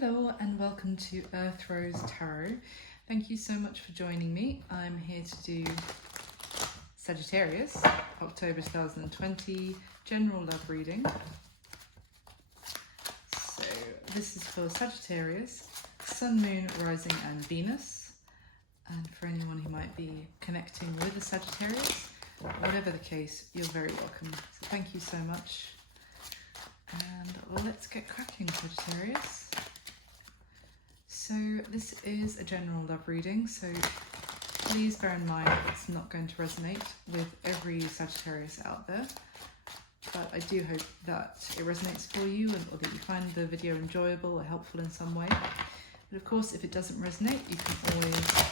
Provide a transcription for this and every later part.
Hello and welcome to Earth Rose Tarot. Thank you so much for joining me. I'm here to do Sagittarius, October 2020, general love reading. So this is for Sagittarius, Sun, Moon, Rising and Venus. And for anyone who might be connecting with a Sagittarius, whatever the case, you're very welcome. So thank you so much. And let's get cracking, Sagittarius. So this is a general love reading, so please bear in mind it's not going to resonate with every Sagittarius out there, but I do hope that it resonates for you or that you find the video enjoyable or helpful in some way. But of course, if it doesn't resonate, you can always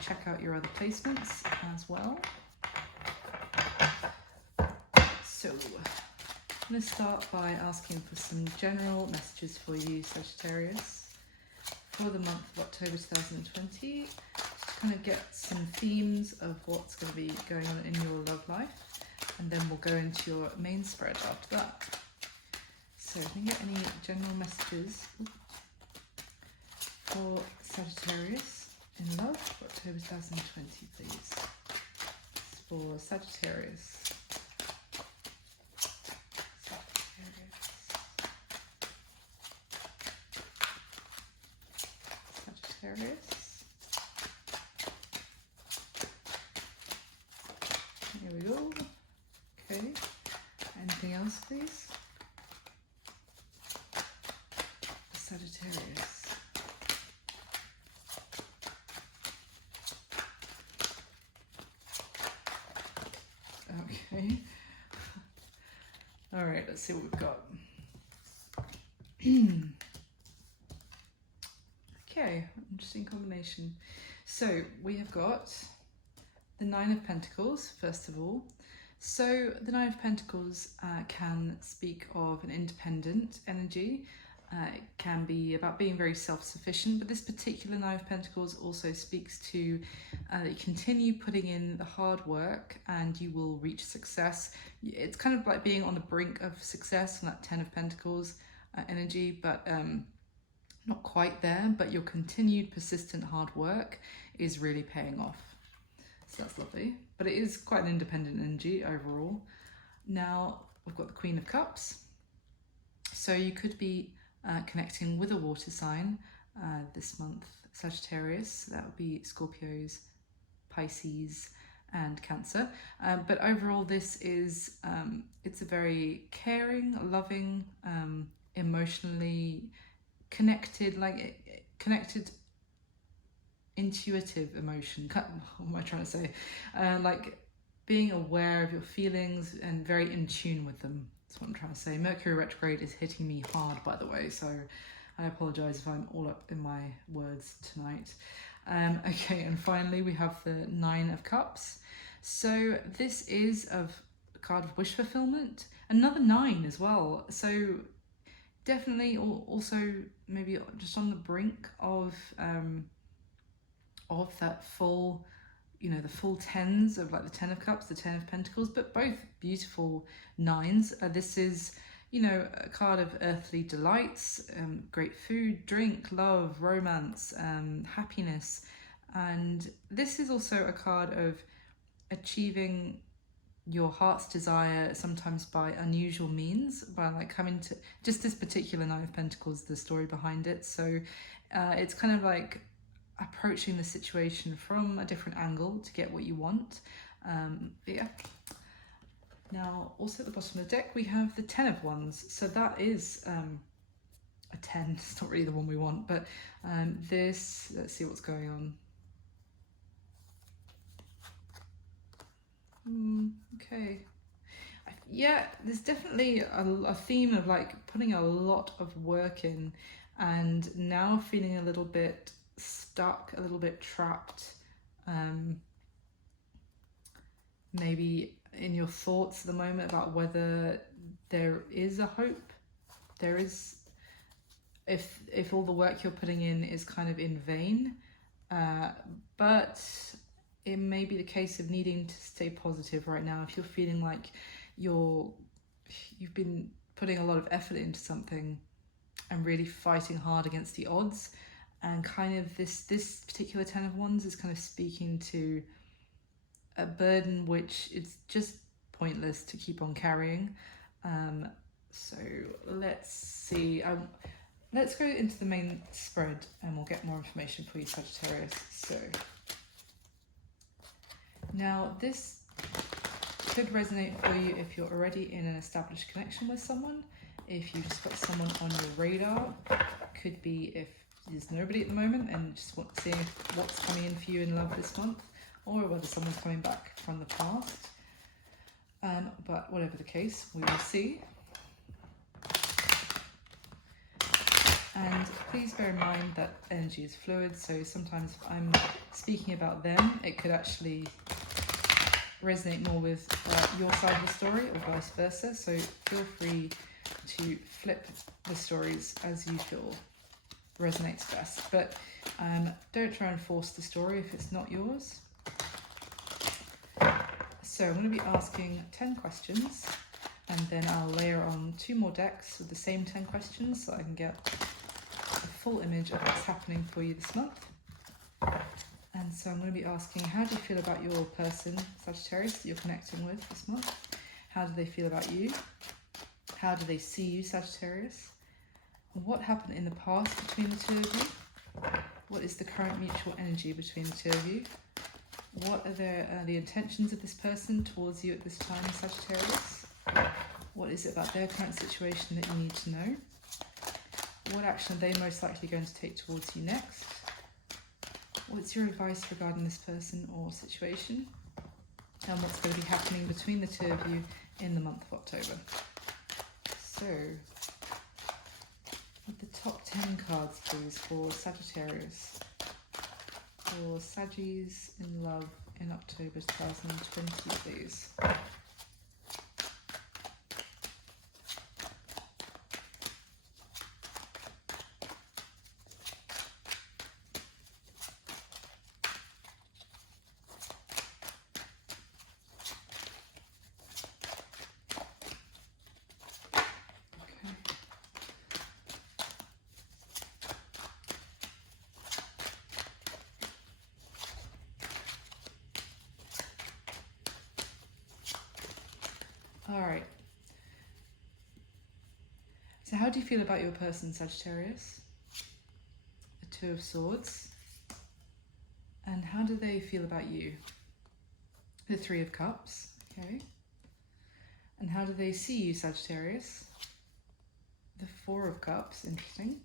check out your other placements as well. So I'm going to start by asking for some general messages for you, Sagittarius, for the month of October 2020, just to kind of get some themes of what's going to be going on in your love life, and then we'll go into your main spread after that. So if you can get any general messages for Sagittarius in love for October 2020, please. For Sagittarius. Sagittarius. Here we go. Okay. Anything else, please? Sagittarius. Okay. All right, let's see what we've got. Okay, interesting combination. So we have got the Nine of Pentacles, first of all. So the Nine of Pentacles can speak of an independent energy. It can be about being very self-sufficient, but this particular Nine of Pentacles also speaks to that you continue putting in the hard work and you will reach success. It's kind of like being on the brink of success on that Ten of Pentacles energy, but not quite there, but your continued persistent hard work is really paying off. So that's lovely, but it is quite an independent energy overall. Now we've got the Queen of Cups. So you could be connecting with a water sign this month, Sagittarius. That would be Scorpios, Pisces and Cancer. But overall this is, it's a very caring, loving, emotionally connected, connected, intuitive emotion. What am I trying to say? Like being aware of your feelings and very in tune with them. That's what I'm trying to say. Mercury retrograde is hitting me hard, by the way, so I apologize if I'm all up in my words tonight. Okay, and finally we have the Nine of Cups. So this is a card of wish fulfillment. Another nine as well. So definitely also maybe just on the brink of that full, the full tens of like the Ten of Cups, the Ten of Pentacles, but both beautiful nines. This is, a card of earthly delights, great food, drink, love, romance, happiness. And this is also a card of achieving your heart's desire, sometimes by unusual means, by like coming to just this particular Nine of Pentacles, the story behind it. So it's kind of like approaching the situation from a different angle to get what you want. Yeah. Now, also at the bottom of the deck, we have the Ten of Wands. So that is a 10. It's not really the one we want, but let's see what's going on. Okay. Yeah, there's definitely a theme of like putting a lot of work in and now feeling a little bit stuck, a little bit trapped, maybe in your thoughts at the moment about whether there is a hope. There is, if all the work you're putting in is kind of in vain, but it may be the case of needing to stay positive right now. If you're feeling like you've been putting a lot of effort into something and really fighting hard against the odds. And kind of this particular Ten of Wands is kind of speaking to a burden which is just pointless to keep on carrying. So let's see. Let's go into the main spread and we'll get more information for you, Sagittarius. So now this could resonate for you if you're already in an established connection with someone, if you've just got someone on your radar. Could be if there's nobody at the moment and just want to see what's coming in for you in love this month, or whether someone's coming back from the past. But whatever the case, we will see. And please bear in mind that energy is fluid, so sometimes if I'm speaking about them, it could actually resonate more with your side of the story or vice versa. So feel free to flip the stories as you feel resonates best. But don't try and force the story if it's not yours. So I'm going to be asking 10 questions, and then I'll layer on 2 more decks with the same 10 questions so I can get a full image of what's happening for you this month. And so I'm going to be asking, how do you feel about your person, Sagittarius, that you're connecting with this month? How do they feel about you? How do they see you, Sagittarius? What happened in the past between the two of you? What is the current mutual energy between the two of you? What are the intentions of this person towards you at this time, Sagittarius? What is it about their current situation that you need to know? What action are they most likely going to take towards you next? What's your advice regarding this person or situation? And what's going to be happening between the two of you in the month of October? So, with the top 10 cards, please, for Sagittarius. For Saggies in love in October 2020, please. All right. So how do you feel about your person, Sagittarius? The Two of Swords. And how do they feel about you? The Three of Cups. Okay. And how do they see you, Sagittarius? The Four of Cups. Interesting.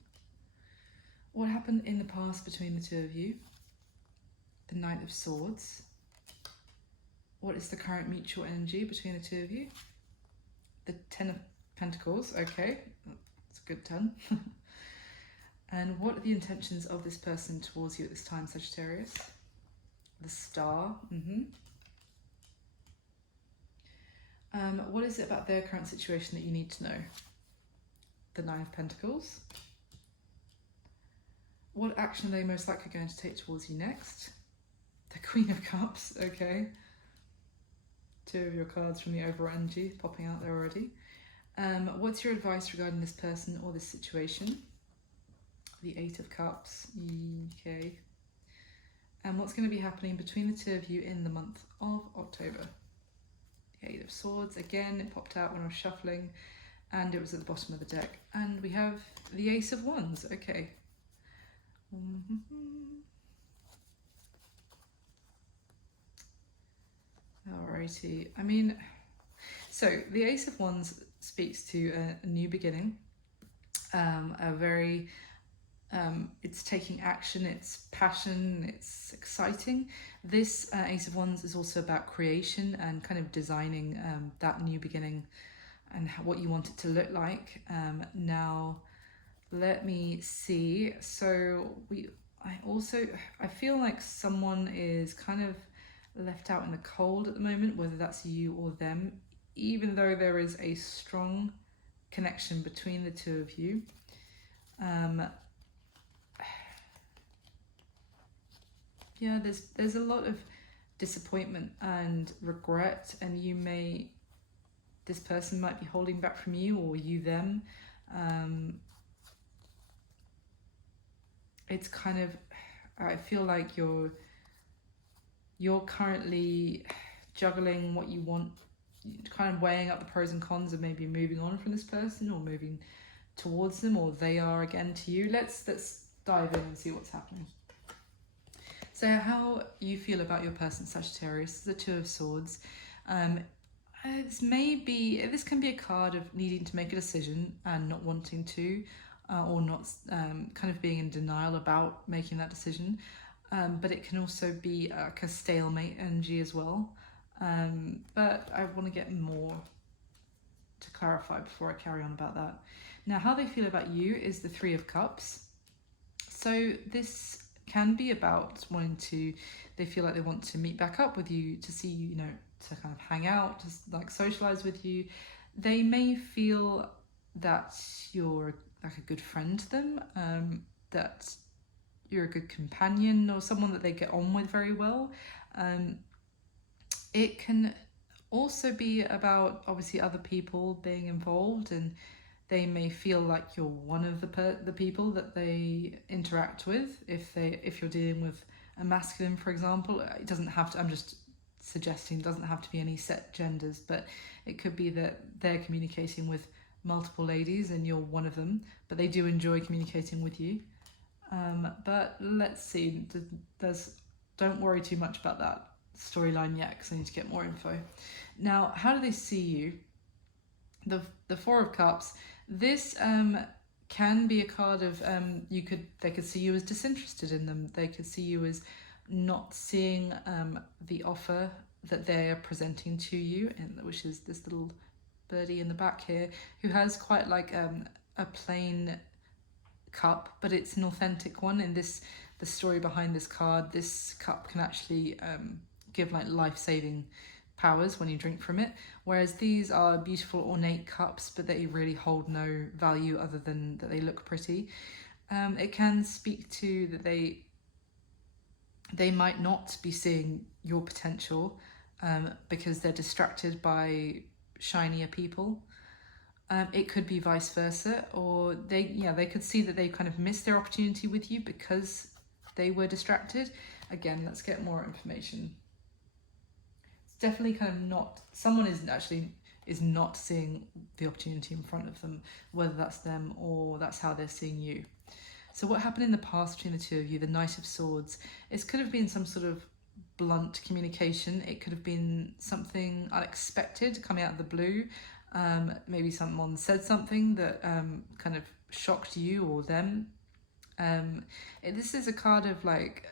What happened in the past between the two of you? The Knight of Swords. What is the current mutual energy between the two of you? The Ten of Pentacles. Okay, that's a good 10. And what are the intentions of this person towards you at this time, Sagittarius? The Star. What is it about their current situation that you need to know? The Nine of Pentacles. What action are they most likely going to take towards you next? The Queen of Cups. Okay. 2 of your cards from the overall energy popping out there already. What's your advice regarding this person or this situation? The Eight of Cups. Okay. And what's going to be happening between the two of you in the month of October? The Eight of Swords. Again, it popped out when I was shuffling and it was at the bottom of the deck. And we have the Ace of Wands. Okay. Alrighty. I mean, so the Ace of Wands speaks to a new beginning, a very, it's taking action, it's passion, it's exciting. This Ace of Wands is also about creation and kind of designing that new beginning and what you want it to look like. Now, let me see. So I feel like someone is kind of left out in the cold at the moment, whether that's you or them, even though there is a strong connection between the two of you. Yeah, there's a lot of disappointment and regret, and this person might be holding back from you or you them. it's kind of, I feel like you're currently juggling what you want, kind of weighing up the pros and cons of maybe moving on from this person or moving towards them, or they are again to you. Let's dive in and see what's happening. So how you feel about your person, Sagittarius, the Two of Swords. This can be a card of needing to make a decision and not wanting to, or not kind of being in denial about making that decision. But it can also be like a stalemate energy as well. But I want to get more to clarify before I carry on about that. Now, how they feel about you is the Three of Cups. So this can be about they feel like they want to meet back up with you, to see you, to kind of hang out, to like socialize with you. They may feel that you're like a good friend to them, that you're a good companion or someone that they get on with very well. It can also be about obviously other people being involved, and they may feel like you're one of the people that they interact with. If you're dealing with a masculine, for example, it doesn't have to. I'm just suggesting it doesn't have to be any set genders, but it could be that they're communicating with multiple ladies and you're one of them, but they do enjoy communicating with you. But let's see. Don't worry too much about that storyline yet, because I need to get more info. Now, how do they see you? The Four of Cups. This can be a card of they could see you as disinterested in them. They could see you as not seeing the offer that they're presenting to you, which is this little birdie in the back here, who has quite like a plain cup, but it's an authentic one. In the story behind this card, this cup can actually give like life-saving powers when you drink from it, whereas these are beautiful ornate cups, but they really hold no value other than that they look pretty. It can speak to that they might not be seeing your potential because they're distracted by shinier people. It could be vice versa, or they could see that they kind of missed their opportunity with you because they were distracted. Again, let's get more information. It's definitely kind of not, someone is not seeing the opportunity in front of them, whether that's them or that's how they're seeing you. So what happened in the past between the two of you, the Knight of Swords, it could have been some sort of blunt communication. It could have been something unexpected coming out of the blue. Maybe someone said something that kind of shocked you or them. This is a card of like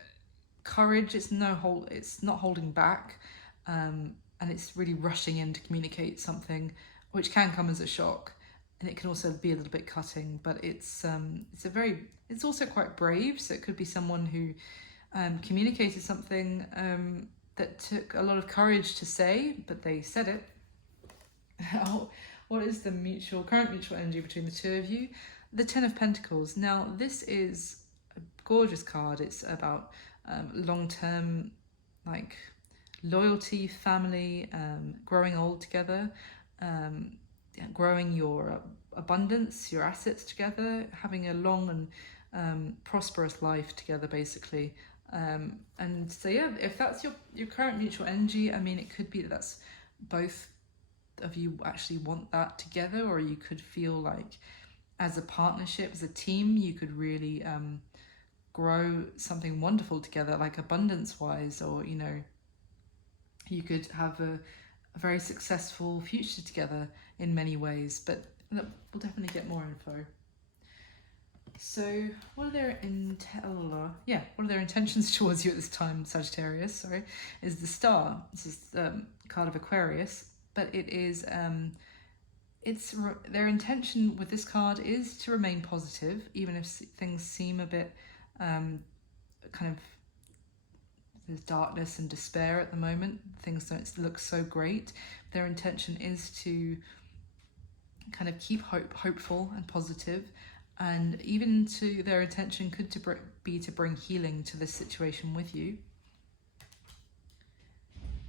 courage. It's not holding back, and it's really rushing in to communicate something, which can come as a shock, and it can also be a little bit cutting. But it's also quite brave. So it could be someone who communicated something that took a lot of courage to say, but they said it. What is the current mutual energy between the two of you? The Ten of Pentacles. Now, this is a gorgeous card. It's about long-term, like loyalty, family, growing old together, growing your abundance, your assets together, having a long and prosperous life together, basically. And so yeah, if that's your current mutual energy, I mean, it could be that that's both of you actually want that together, or you could feel like as a partnership, as a team, you could really grow something wonderful together, like abundance wise, or you could have a very successful future together in many ways. But we'll definitely get more info. So what are their intentions towards you at this time, Sagittarius? Sorry, is the Star. This is the card of Aquarius, but it is their intention with this card is to remain positive, even if things seem a bit kind of, there's darkness and despair at the moment. Things don't look so great. Their intention is to kind of keep hopeful and positive, and even to their intention could be to bring healing to this situation with you.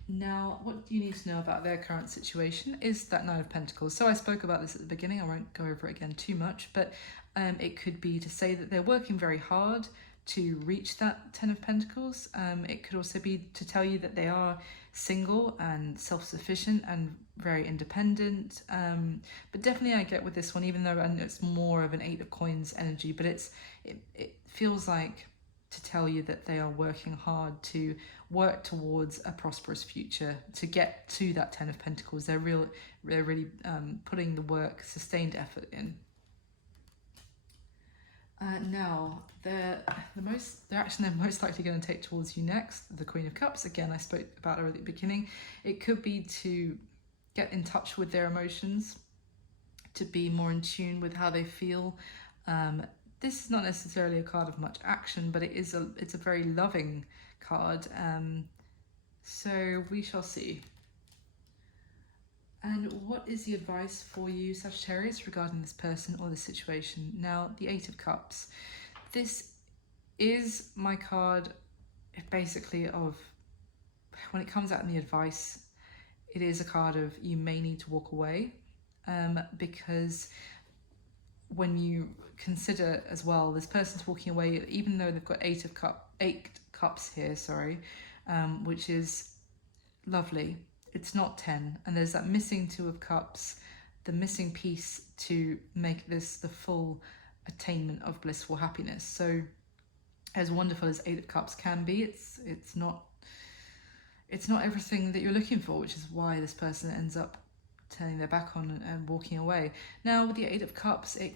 Now, what you need to know about their current situation is that Nine of Pentacles. So I spoke about this at the beginning. I won't go over it again too much, but it could be to say that they're working very hard to reach that Ten of Pentacles. It could also be to tell you that they are single and self-sufficient and very independent. But definitely I get with this one, even though it's more of an Eight of Coins energy, but it feels like to tell you that they are working hard to work towards a prosperous future, to get to that Ten of Pentacles. They're really putting the work, sustained effort in. Now, they're most likely going to take towards you next, the Queen of Cups. Again, I spoke about her at the beginning. It could be to get in touch with their emotions, to be more in tune with how they feel. This is not necessarily a card of much action, but it's a very loving card. So we shall see. And what is the advice for you, Sagittarius, regarding this person or the situation? Now, the Eight of Cups. This is my card, basically, of when it comes out in the advice, it is a card of you may need to walk away, because when you consider as well, this person's walking away, even though they've got eight cups here, which is lovely. It's not 10, and there's that missing Two of Cups, the missing piece to make this the full attainment of blissful happiness. So as wonderful as Eight of Cups can be, it's not everything that you're looking for, which is why this person ends up turning their back on and walking away. Now with the Eight of Cups, it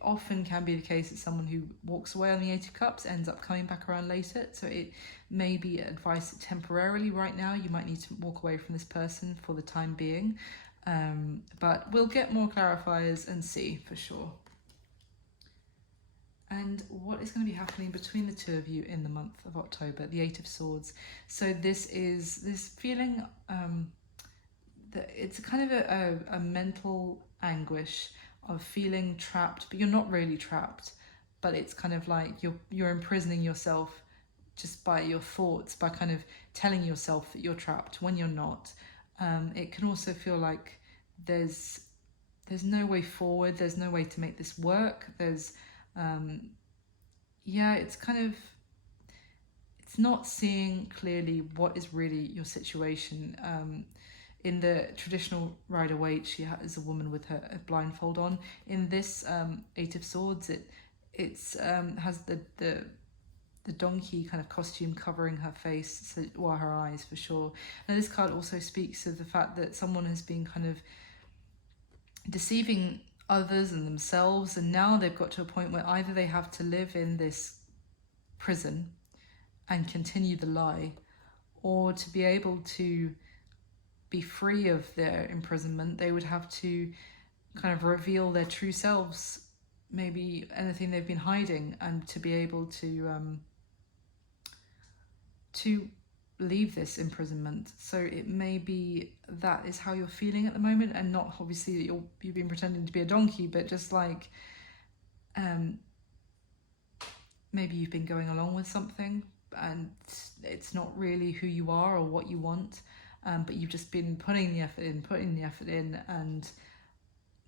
often can be the case that someone who walks away on the Eight of Cups ends up coming back around later. So it may be advice temporarily right now. You might need to walk away from this person for the time being. But we'll get more clarifiers and see for sure. And what is going to be happening between the two of you in the month of October? The Eight of Swords. So this is this feeling that it's kind of a mental anguish of feeling trapped, but you're not really trapped. But it's kind of like you're imprisoning yourself just by your thoughts, by kind of telling yourself that you're trapped when you're not. It can also feel like there's no way forward. There's no way to make this work. It's not seeing clearly what is really your situation. In the traditional Rider-Waite, she is a woman with her blindfold on. In this Eight of Swords, it has the donkey kind of costume covering her face, or her eyes for sure. Now this card also speaks of the fact that someone has been kind of deceiving others and themselves, and now they've got to a point where either they have to live in this prison and continue the lie, or to be able to be free of their imprisonment, they would have to kind of reveal their true selves, maybe anything they've been hiding, and to be able to leave this imprisonment. So it may be that is how you're feeling at the moment, and not obviously that you've been pretending to be a donkey, but just like maybe you've been going along with something and it's not really who you are or what you want. But you've just been putting the effort in, and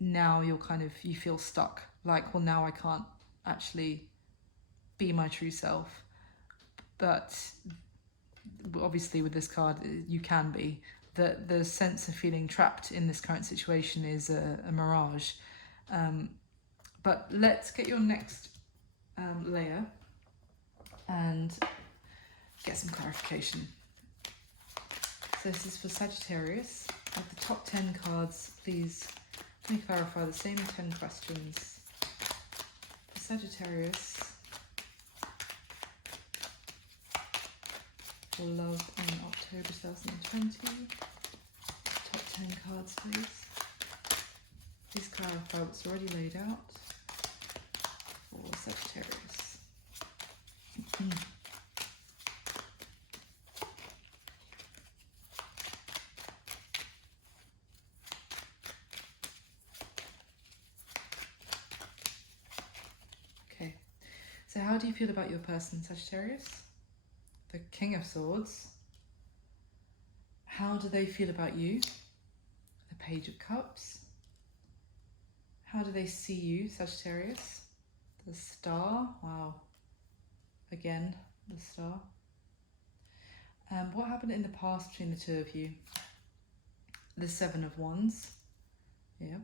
now you feel stuck. Like, well, now I can't actually be my true self. But obviously with this card, you can be. The sense of feeling trapped in this current situation is a mirage. But let's get your next layer and get some clarification. So this is for Sagittarius. Of the top 10 cards, please let me clarify the same 10 questions. For Sagittarius, for love in October 2020. Top 10 cards, please. Please clarify what's already laid out for Sagittarius. So how do you feel about your person, Sagittarius? The King of Swords. How do they feel about you? The Page of Cups. How do they see you, Sagittarius? The Star. Wow. again, the Star. What happened in the past between the two of you? The Seven of Wands. Yeah.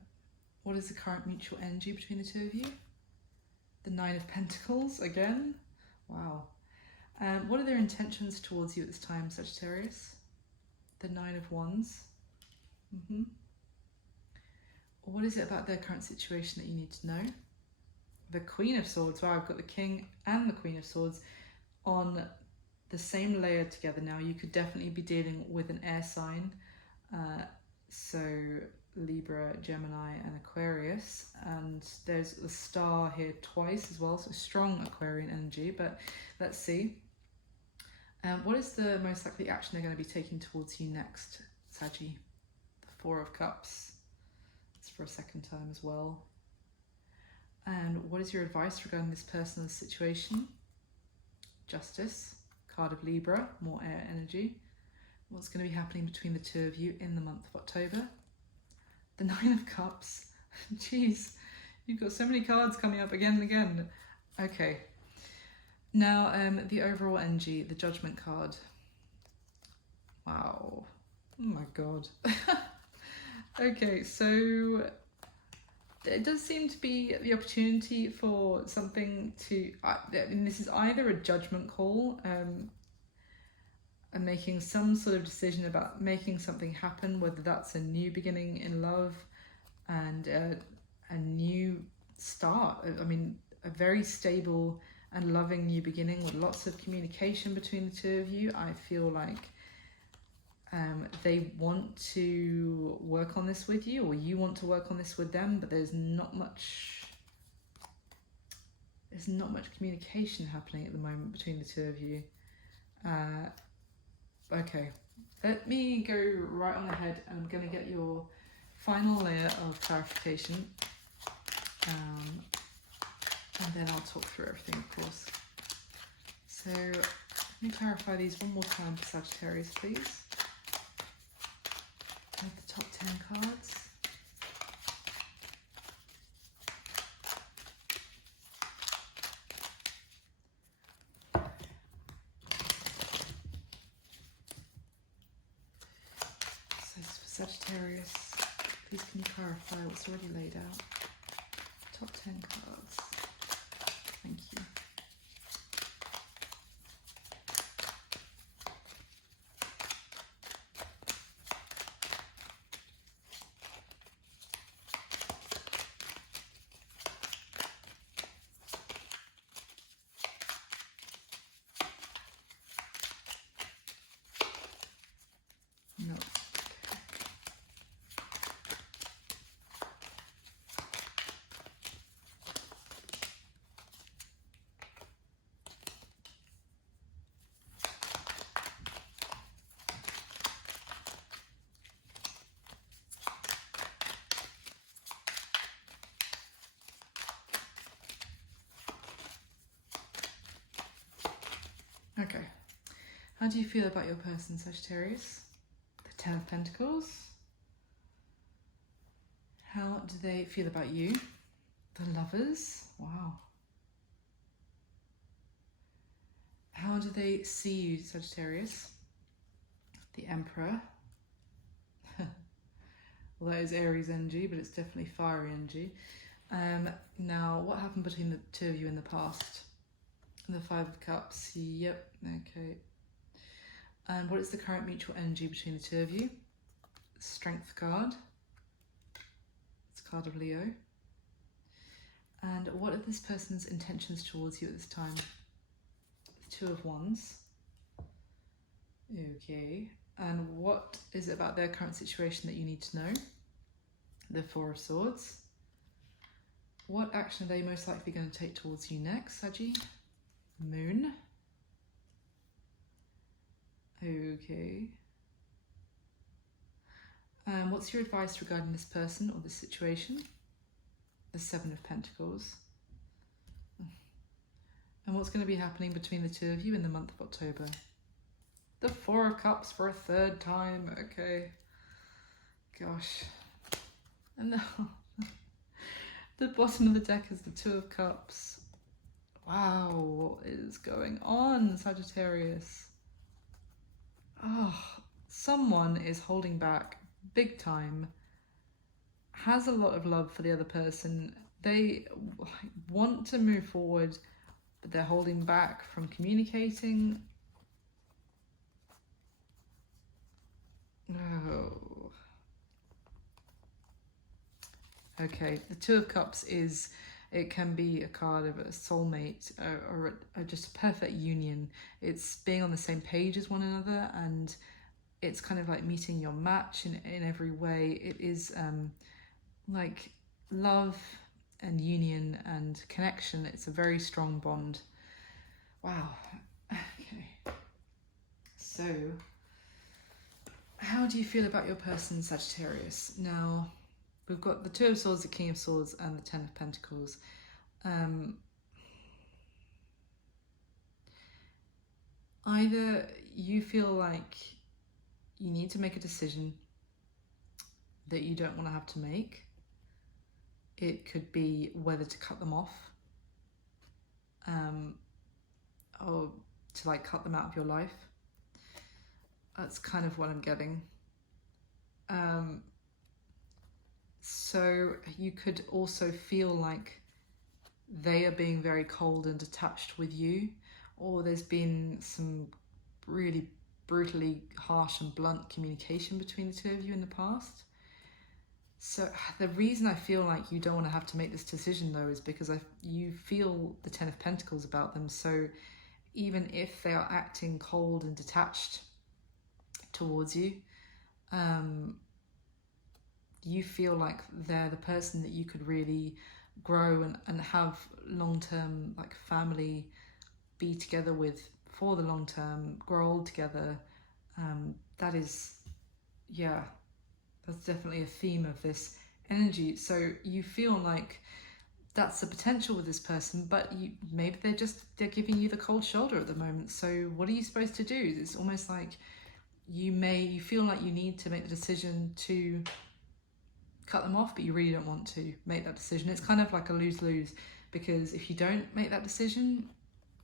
What is the current mutual energy between the two of you? The Nine of Pentacles again. Wow. What are their intentions towards you at this time, Sagittarius? The Nine of Wands. What is it about their current situation that you need to know? The Queen of Swords. Wow, I've got the King and the Queen of Swords on the same layer together now. You could definitely be dealing with an air sign. So Libra, Gemini and Aquarius. And there's the Star here twice as well. So strong Aquarian energy, but let's see. What is the most likely action they're going to be taking towards you next, Saggy? The Four of Cups. It's for a second time as well. And what is your advice regarding this person's situation? Justice. Card of Libra, more air energy. What's going to be happening between the two of you in the month of October? The Nine of Cups. Jeez, you've got so many cards coming up again and again. Okay. Now, the overall energy, the Judgment card. Wow. Oh my God. Okay, so it does seem to be the opportunity for something to, this is either a judgment call, and making some sort of decision about making something happen, whether that's a new beginning in love and a new start. I mean, a very stable and loving new beginning with lots of communication between the two of you. I feel like they want to work on this with you, or you want to work on this with them, but there's not much communication happening at the moment between the two of you. Okay, let me go right on ahead, and I'm going to get your final layer of clarification, and then I'll talk through everything, of course. So let me clarify these one more time for Sagittarius, please. With the top 10 cards. So for Sagittarius, please can you clarify what's already laid out? Top 10 cards. Thank you. No. Okay. How do you feel about your person, Sagittarius? The Ten of Pentacles. How do they feel about you? The Lovers. Wow. How do they see you, Sagittarius? The Emperor. Well, that is Aries energy, but it's definitely fiery energy. Now, what happened between the two of you in the past? The Five of Cups. Yep. Okay. And what is the current mutual energy between the two of you? Strength card. It's a card of Leo. And what are this person's intentions towards you at this time? The Two of Wands. Okay. And what is it about their current situation that you need to know? The Four of Swords. What action are they most likely going to take towards you next, Saggy? Moon. Okay. What's your advice regarding this person or this situation? The Seven of Pentacles. And what's going to be happening between the two of you in the month of October? The Four of Cups for a third time. Okay. Gosh. And the bottom of the deck is the Two of Cups. Wow, what is is going on, Sagittarius? Oh, someone is holding back big time, has a lot of love for the other person. They want to move forward, but they're holding back from communicating. Oh. Okay, the Two of Cups is, it can be a card of a soulmate or just a perfect union. It's being on the same page as one another, and it's kind of like meeting your match in every way. It is like love and union and connection. It's a very strong bond. Wow. Okay. So, how do you feel about your person, Sagittarius? Now, we've got the Two of Swords, the King of Swords, and the Ten of Pentacles. Either you feel like you need to make a decision that you don't want to have to make. It could be whether to cut them off, or to like cut them out of your life. That's kind of what I'm getting. So you could also feel like they are being very cold and detached with you, or there's been some really brutally harsh and blunt communication between the two of you in the past. So the reason I feel like you don't want to have to make this decision though is because you feel the Ten of Pentacles about them. So even if they are acting cold and detached towards you, you feel like they're the person that you could really grow and have long-term like family, be together with for the long term, grow old together. That is, yeah, that's definitely a theme of this energy. So you feel like that's the potential with this person, but maybe they're giving you the cold shoulder at the moment. So what are you supposed to do? It's almost like you feel like you need to make the decision to cut them off, but you really don't want to make that decision. It's kind of like a lose-lose, because if you don't make that decision,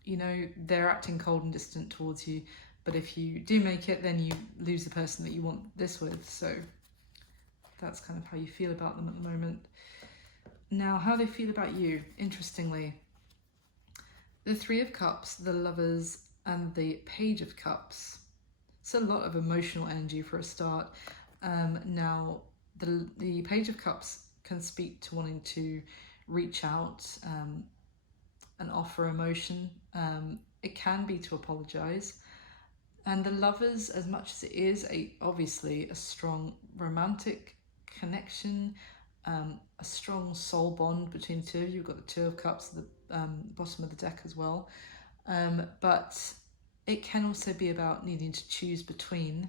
you know, they're acting cold and distant towards you. But if you do make it, then you lose the person that you want this with. So that's kind of how you feel about them at the moment. Now, how they feel about you, interestingly. The Three of Cups, the Lovers, and the Page of Cups. It's a lot of emotional energy for a start. Now, the Page of Cups can speak to wanting to reach out and offer emotion. It can be to apologise. And the Lovers, as much as it is obviously a strong romantic connection, a strong soul bond between the two of you. You've got the Two of Cups at the bottom of the deck as well. But it can also be about needing to choose between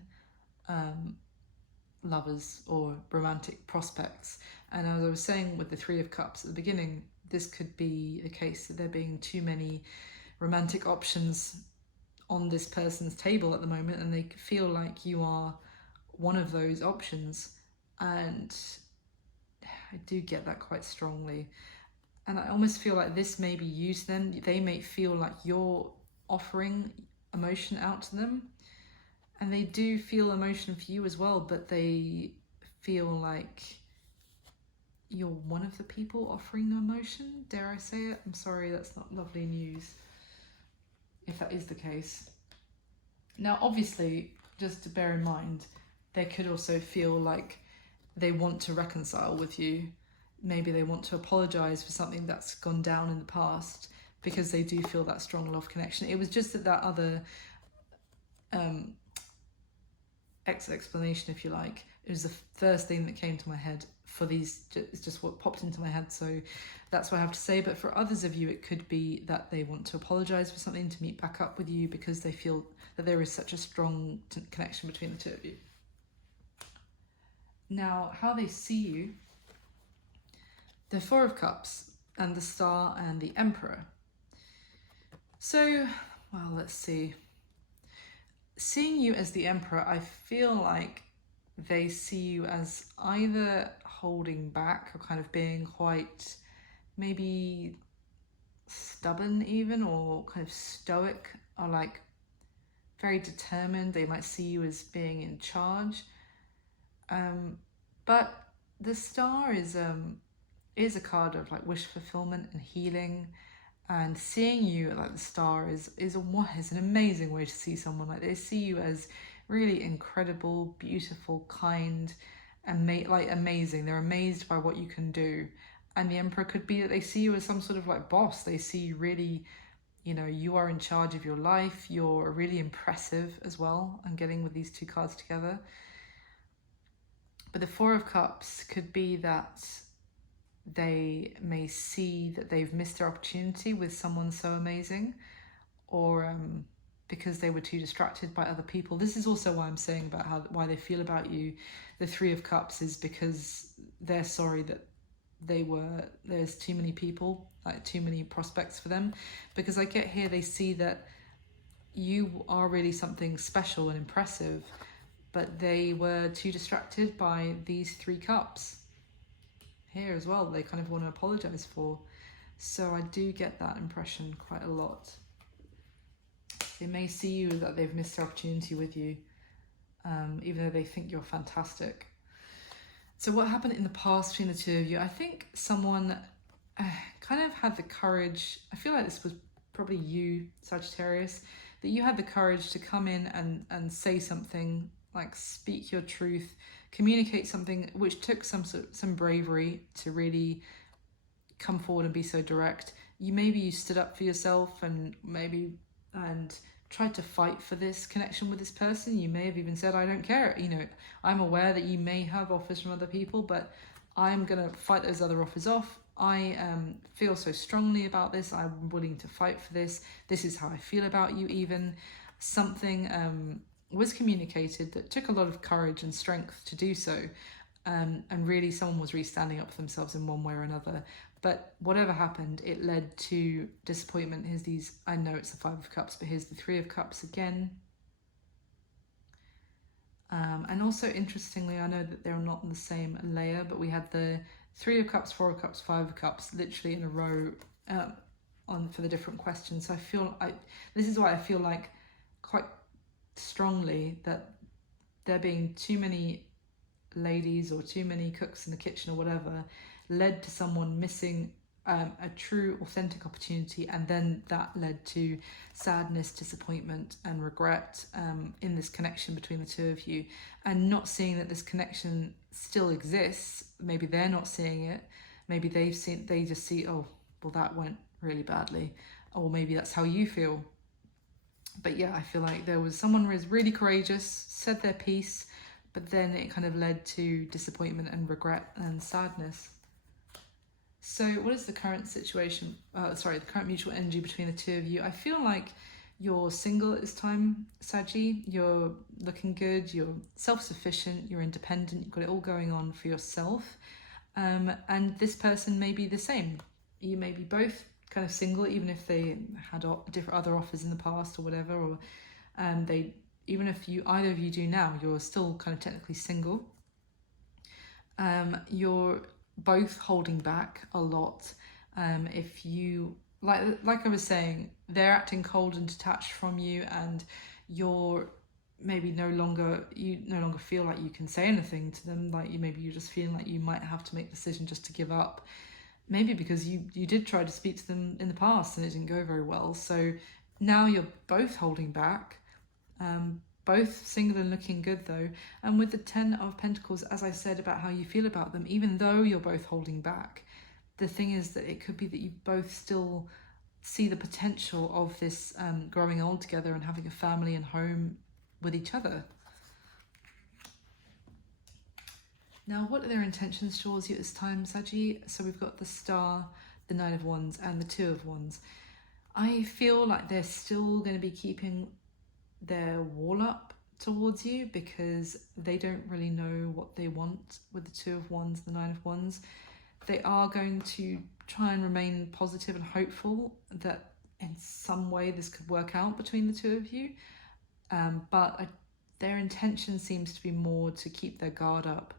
lovers or romantic prospects. And as I was saying with the Three of Cups at the beginning, this could be the case that there being too many romantic options on this person's table at the moment, and they feel like you are one of those options. And I do get that quite strongly. And I almost feel like this may be used then. They may feel like you're offering emotion out to them, and they do feel emotion for you as well, but they feel like you're one of the people offering them emotion. Dare I say it? I'm sorry, that's not lovely news, if that is the case. Now, obviously, just to bear in mind, they could also feel like they want to reconcile with you. Maybe they want to apologise for something that's gone down in the past, because they do feel that strong love connection. It was just that other explanation, if you like. It was the first thing that came to my head for these. It's just what popped into my head, so that's what I have to say. But for others of you, it could be that they want to apologise for something, to meet back up with you, because they feel that there is such a strong connection between the two of you. Now, how they see you, the Four of Cups and the Star and the Emperor. So, well, let's see. Seeing you as the Emperor, I feel like they see you as either holding back or kind of being quite maybe stubborn even, or kind of stoic, or like very determined. They might see you as being in charge. But the star is a card of like wish fulfillment and healing, and seeing you like the star is an amazing way to see someone. Like they see you as really incredible, beautiful, kind, and like amazing. They're amazed by what you can do. And the Emperor could be that they see you as some sort of like boss. They see you really, you are in charge of your life. You're really impressive as well. I'm getting with these two cards together. But the Four of Cups could be that they may see that they've missed their opportunity with someone so amazing, or because they were too distracted by other people. This is also why I'm saying about why they feel about you. The Three of Cups is because they're sorry that there's too many people, like too many prospects for them. Because I get here, they see that you are really something special and impressive, but they were too distracted by these Three Cups here as well. They kind of want to apologize for. So I do get that impression quite a lot. They may see you that they've missed their opportunity with you, even though they think you're fantastic. So what happened in the past between the two of you? I think someone kind of had the courage. I feel like this was probably you, Sagittarius, that you had the courage to come in and say something, like speak your truth, communicate something, which took some bravery to really come forward and be so direct. You stood up for yourself and tried to fight for this connection with this person. You may have even said, I don't care. I'm aware that you may have offers from other people, but I'm going to fight those other offers off. I feel so strongly about this. I'm willing to fight for this. This is how I feel about you even. Something was communicated that took a lot of courage and strength to do so. And really someone was really standing up for themselves in one way or another. But whatever happened, it led to disappointment. I know it's the Five of Cups, but here's the Three of Cups again. And also, interestingly, I know that they're not in the same layer, but we had the Three of Cups, Four of Cups, Five of Cups, literally in a row for the different questions. So this is why I feel like quite strongly that there being too many ladies or too many cooks in the kitchen or whatever led to someone missing a true authentic opportunity, and then that led to sadness, disappointment and regret in this connection between the two of you, and not seeing that this connection still exists. Maybe they're not seeing it, maybe they just see, oh well, that went really badly, or maybe that's how you feel. But yeah, I feel like there was someone who was really courageous, said their piece, but then it kind of led to disappointment and regret and sadness. So what is the current situation, the current mutual energy between the two of you? I feel like you're single at this time, Saggy. You're looking good, you're self-sufficient, you're independent, you've got it all going on for yourself. And this person may be the same. You may be both kind of single, even if they had different other offers in the past or whatever, or even if either of you do now, you're still kind of technically single. You're both holding back a lot. If you like I was saying, they're acting cold and detached from you, and you're maybe no longer feel like you can say anything to them. Like you're just feeling like you might have to make a decision just to give up. Maybe because you did try to speak to them in the past and it didn't go very well. So now you're both holding back, both single and looking good though. And with the Ten of Pentacles, as I said about how you feel about them, even though you're both holding back, the thing is that it could be that you both still see the potential of this growing old together and having a family and home with each other. Now, what are their intentions towards you at this time, Saggy? So we've got the Star, the Nine of Wands, and the Two of Wands. I feel like they're still going to be keeping their wall up towards you because they don't really know what they want with the Two of Wands, the Nine of Wands. They are going to try and remain positive and hopeful that in some way this could work out between the two of you. But their intention seems to be more to keep their guard up.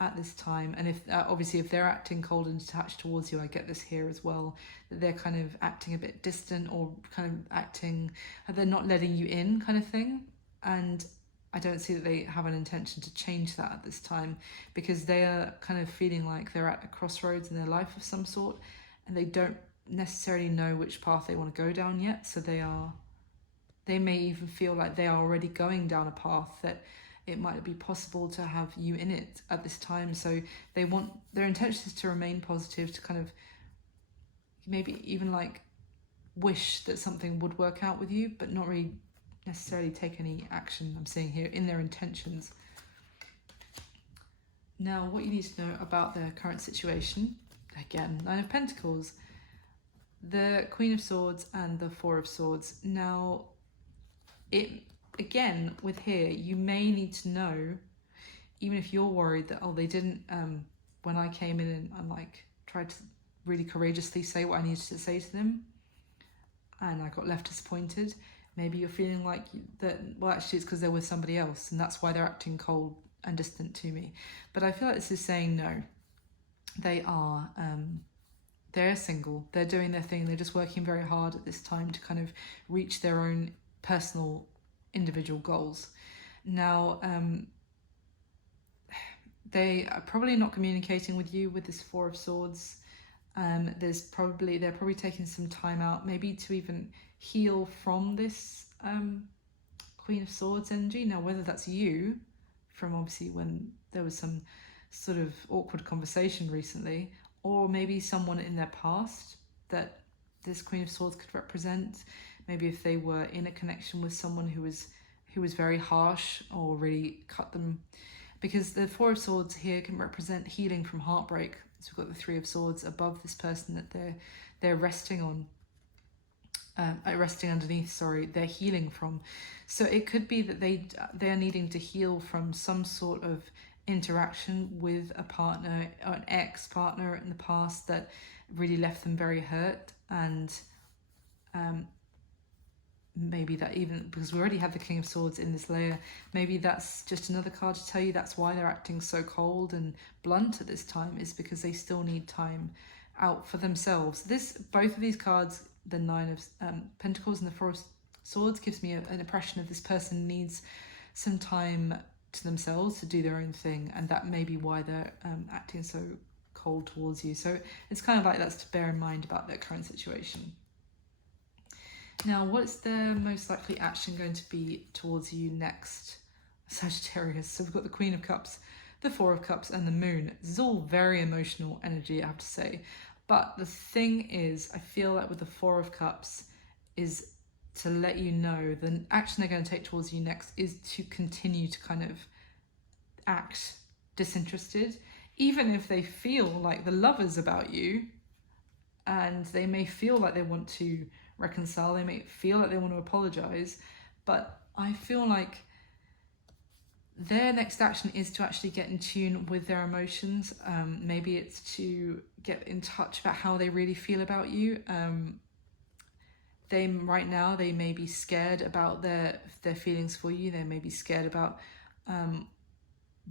at this time. And if obviously if they're acting cold and detached towards you, I get this here as well, that they're kind of acting a bit distant, or kind of acting, they're not letting you in kind of thing. And I don't see that they have an intention to change that at this time, because they are kind of feeling like they're at a crossroads in their life of some sort, and they don't necessarily know which path they want to go down yet. So they may even feel like they are already going down a path that it might be possible to have you in it at this time. So their intention is to remain positive, to kind of maybe even like wish that something would work out with you, but not really necessarily take any action, I'm seeing here, in their intentions. Now, what you need to know about their current situation, again, Nine of Pentacles, the Queen of Swords and the Four of Swords. Now, again, with here, you may need to know, even if you're worried that, oh, they didn't, when I came in and like tried to really courageously say what I needed to say to them, and I got left disappointed, maybe you're feeling like that, well, actually it's because they're with somebody else, and that's why they're acting cold and distant to me. But I feel like this is saying no. They are, they're single, they're doing their thing, they're just working very hard at this time to kind of reach their own personal individual goals. Now, they are probably not communicating with you with this Four of Swords. They're probably taking some time out, maybe to even heal from this Queen of Swords energy. Now, whether that's you, from obviously when there was some sort of awkward conversation recently, or maybe someone in their past that this Queen of Swords could represent. Maybe if they were in a connection with someone who was very harsh or really cut them. Because the Four of Swords here can represent healing from heartbreak. So we've got the Three of Swords above this person that they're resting on, resting underneath, sorry, they're healing from. So it could be that they're needing to heal from some sort of interaction with a partner or an ex-partner in the past that really left them very hurt. And maybe that, even because we already have the King of Swords in this layer, maybe that's just another card to tell you that's why they're acting so cold and blunt at this time, is because they still need time out for themselves. Both of these cards, the Nine of Pentacles and the Four of Swords, gives me an impression of this person needs some time to themselves to do their own thing, and that may be why they're acting so cold towards you. So it's kind of like that's to bear in mind about their current situation. Now, what's their most likely action going to be towards you next, Sagittarius? So we've got the Queen of Cups, the Four of Cups, and the Moon. This is all very emotional energy, I have to say. But the thing is, I feel like with the Four of Cups is to let you know the action they're going to take towards you next is to continue to kind of act disinterested, even if they feel like the lovers about you, and they may feel like they want to reconcile, they may feel like they want to apologize, but I feel like their next action is to actually get in tune with their emotions. Maybe it's to get in touch about how they really feel about you. Right now they may be scared about their feelings for you. They may be scared about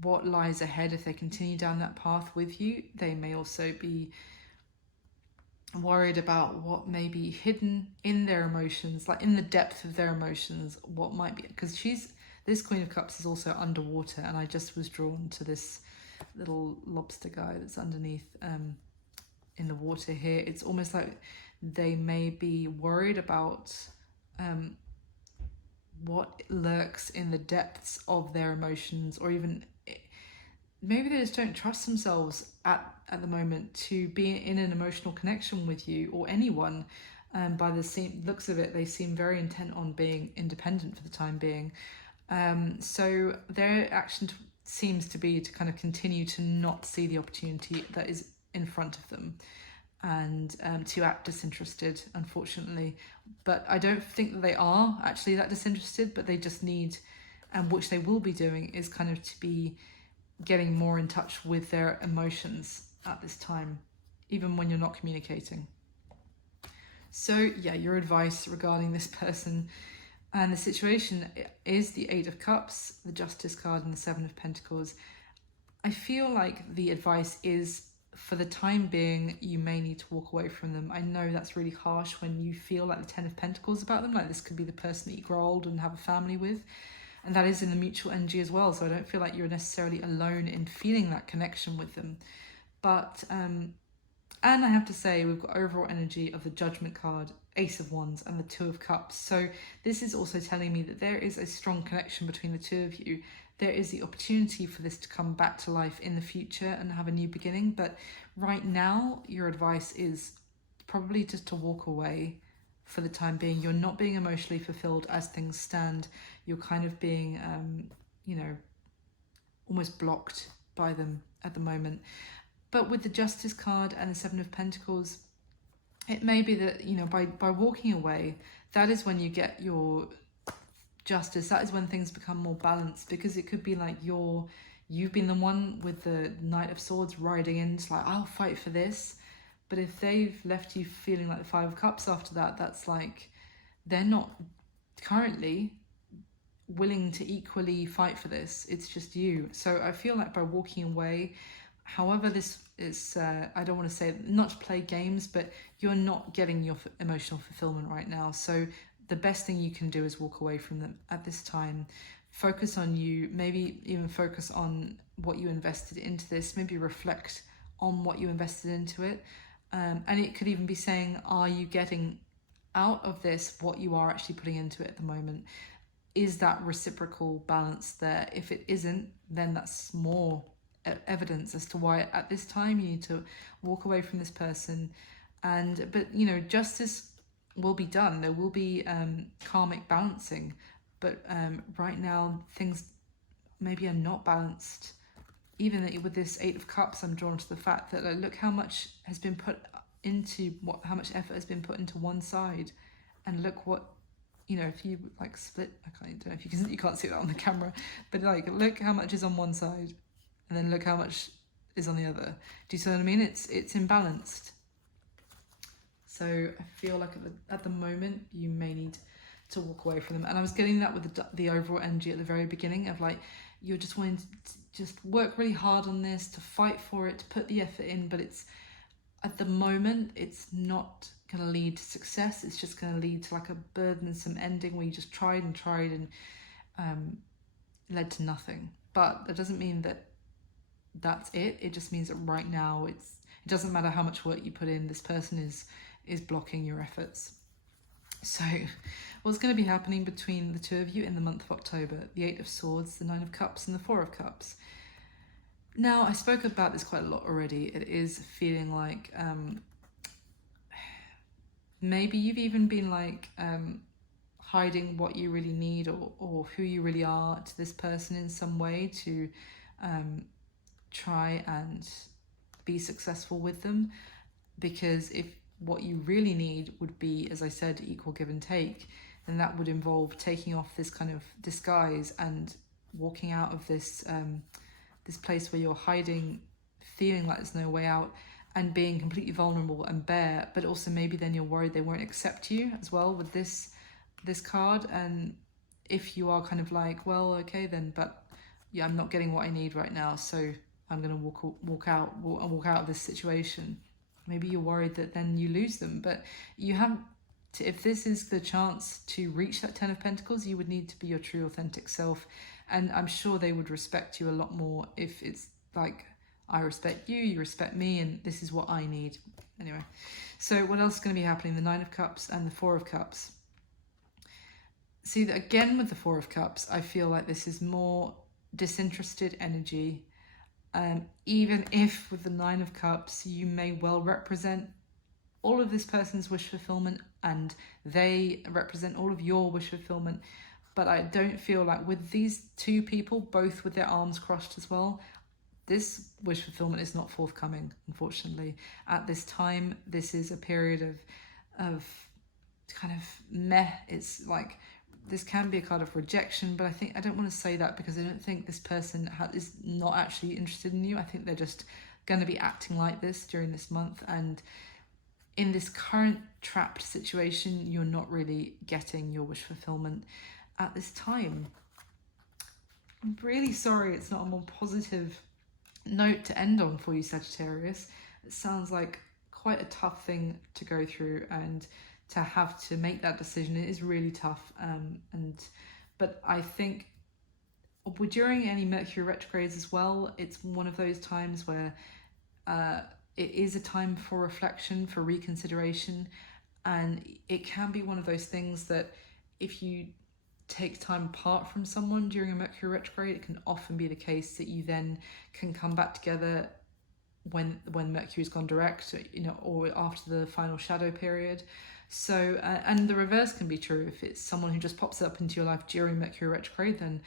what lies ahead if they continue down that path with you. They may also be worried about what may be hidden in their emotions, like in the depth of their emotions, what might be, because this Queen of Cups is also underwater, and I just was drawn to this little lobster guy that's underneath in the water here. It's almost like they may be worried about what lurks in the depths of their emotions, or even maybe they just don't trust themselves at the moment to be in an emotional connection with you or anyone. By the looks of it, they seem very intent on being independent for the time being. So their action seems to be to kind of continue to not see the opportunity that is in front of them, and to act disinterested, unfortunately. But I don't think that they are actually that disinterested, but they just need, and which they will be doing, is kind of to be getting more in touch with their emotions at this time, even when you're not communicating. So yeah, your advice regarding this person and the situation is the Eight of Cups, the Justice card, and the Seven of Pentacles. I feel like the advice is, for the time being, you may need to walk away from them. I know that's really harsh when you feel like the Ten of Pentacles about them, like this could be the person that you grow old and have a family with. And that is in the mutual energy as well. So I don't feel like you're necessarily alone in feeling that connection with them. But, and I have to say, we've got overall energy of the Judgment card, Ace of Wands, and the Two of Cups. So this is also telling me that there is a strong connection between the two of you. There is the opportunity for this to come back to life in the future and have a new beginning. But right now, your advice is probably just to walk away for the time being. You're not being emotionally fulfilled as things stand. You're kind of being, you know, almost blocked by them at the moment. But with the Justice card and the Seven of Pentacles, it may be that, you know, by walking away, that is when you get your justice. That is when things become more balanced, because it could be like you've been the one with the Knight of Swords riding in. It's like, I'll fight for this. But if they've left you feeling like the Five of Cups after that, that's like they're not currently willing to equally fight for this. It's just you. So I feel like by walking away, however this is, I don't want to say not to play games, but you're not getting your emotional fulfillment right now. So the best thing you can do is walk away from them at this time. Focus on you, maybe even focus on what you invested into this, maybe reflect on what you invested into it. And it could even be saying, are you getting out of this what you are actually putting into it at the moment? Is that reciprocal balance there? If it isn't, then that's more evidence as to why at this time you need to walk away from this person. But you know, justice will be done. There will be karmic balancing, but right now things maybe are not balanced. Even with this Eight of Cups, I'm drawn to the fact that look how much has been put into how much effort has been put into one side, and look what, you know, if you like split, I don't know if you can't see that on the camera, but like look how much is on one side, and then look how much is on the other. Do you see what I mean? It's imbalanced. So I feel like at the moment you may need to walk away from them. And I was getting that with the overall energy at the very beginning of like, you're just wanting to just work really hard on this, to fight for it, to put the effort in, but it's at the moment it's not going to lead to success. It's just going to lead to like a burdensome ending where you just tried and led to nothing. But that doesn't mean that that's it. It just means that right now it doesn't matter how much work you put in, this person is blocking your efforts. So what's going to be happening between the two of you in the month of October? The Eight of Swords, the Nine of Cups, and the Four of Cups. Now, I spoke about this quite a lot already. It is feeling like maybe you've even been like hiding what you really need or who you really are to this person in some way to try and be successful with them. Because if what you really need would be, as I said, equal give and take, then that would involve taking off this kind of disguise and walking out of this this place where you're hiding, feeling like there's no way out, and being completely vulnerable and bare. But also maybe then you're worried they won't accept you as well with this card. And if you are kind of like, well, okay then, but yeah, I'm not getting what I need right now, so I'm gonna walk out of this situation. Maybe you're worried that then you lose them, but you have to, if this is the chance to reach that Ten of Pentacles, you would need to be your true authentic self. And I'm sure they would respect you a lot more if it's like, I respect you, you respect me, and this is what I need. Anyway, so what else is going to be happening? The Nine of Cups and the Four of Cups. See, that again with the Four of Cups, I feel like this is more disinterested energy. Even if with the Nine of Cups, you may well represent all of this person's wish fulfillment and they represent all of your wish fulfillment. But I don't feel like with these two people, both with their arms crossed as well, this wish fulfillment is not forthcoming, unfortunately. At this time, this is a period of kind of meh. It's like, this can be a card of rejection, but I don't want to say that because I don't think this person is not actually interested in you. I think they're just going to be acting like this during this month. And in this current trapped situation, you're not really getting your wish fulfillment at this time. I'm really sorry it's not a more positive note to end on for you, Sagittarius. It sounds like quite a tough thing to go through, and to have to make that decision, it is really tough. But I think during any Mercury retrogrades as well, it's one of those times where it is a time for reflection, for reconsideration, and it can be one of those things that if you take time apart from someone during a Mercury retrograde, it can often be the case that you then can come back together when Mercury's gone direct, or after the final shadow period. So and the reverse can be true. If it's someone who just pops up into your life during Mercury retrograde, then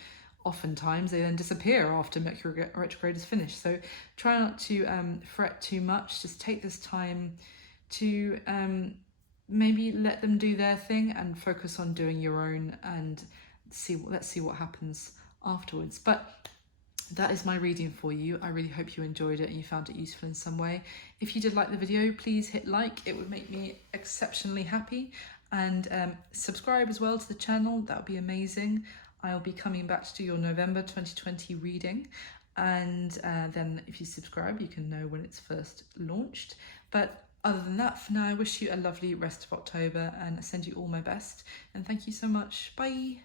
oftentimes they then disappear after Mercury retrograde is finished. So try not to fret too much. Just take this time to maybe let them do their thing and focus on doing your own, and let's see what happens afterwards. But that is my reading for you. I really hope you enjoyed it and you found it useful in some way. If you did like the video, please hit like. It would make me exceptionally happy. And subscribe as well to the channel. That would be amazing. I'll be coming back to do your November 2020 reading. And then if you subscribe, you can know when it's first launched. But other than that, for now, I wish you a lovely rest of October and I send you all my best. And thank you so much. Bye.